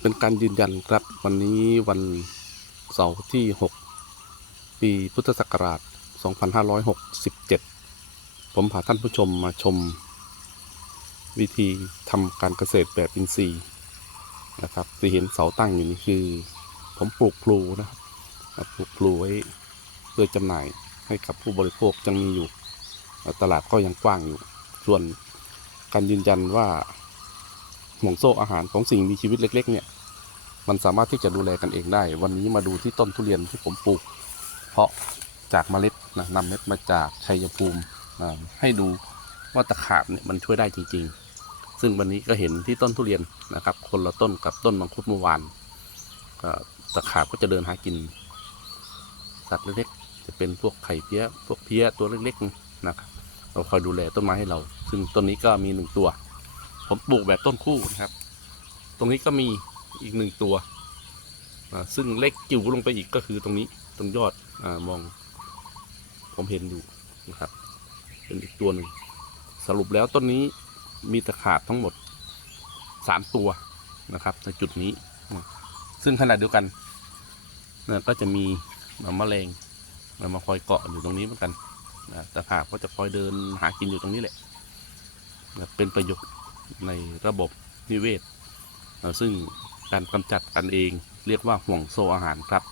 เป็นการยืนยันครับวันนี้วันเสาร์ที่ 6 ปีพุทธศักราช 2567 ผมพาท่านผู้ชมมาชม วิธีทำการเกษตรแบบอินทรีย์นะครับที่เห็นเสาตั้งอยู่นี่คือ ผมปลูกพลูนะครับปลูกพลูไว้เพื่อจำหน่ายให้กับผู้บริโภคยังมีอยู่ ตลาดก็ยังกว้างอยู่ ส่วนการยืนยันว่า ห่วงโซ่อาหารของสิ่งมีชีวิตเล็ก ๆ เนี่ย มันสามารถที่จะดูแลกันเองได้ วันนี้มาดูที่ต้นทุเรียนที่ผมปลูก เพาะจากเมล็ดนะนำเม็ดมาจากชัยภูมิให้ดูว่าตะขาบเนี่ยมันช่วยได้จริง ๆ ซึ่งวันนี้ก็เห็นที่ต้นทุเรียนนะครับ คนละต้นกับต้นมังคุดเมื่อวานตะขาบก็จะเดินหากิน สัตว์เล็กๆจะเป็นพวกไข่เพี้ย พวกเพี้ยตัวเล็กๆนะครับเราคอยดูแลต้นไม้ให้เรา ซึ่งต้นนี้ก็มีหนึ่งตัว ผมปลูกแบบต้นคู่นะครับ ตรงนี้ก็มีอีกหนึ่งตัว ซึ่งเล็กจิ๋วลงไปอีกก็คือตรงนี้ตรงยอดอมอง ผมเห็นอยู่นะครับ เป็นอีกตัวหนึ่งสรุปแล้วต้นนี้มีตะขาบทั้งหมดสามตัวนะครับในจุดนี้ ซึ่งขณะเดียวกันนี่ยก็จะมีแมลงมาคอยเกาะอยู่ตรงนี้เหมือนกันนะตะขาบก็จะคอยเดินหากินอยู่ตรงนี้แหละนะเป็นประโยชน์ ในระบบนิเวศ ซึ่งการกำจัดกันเองเรียกว่าห่วงโซ่อาหารครับ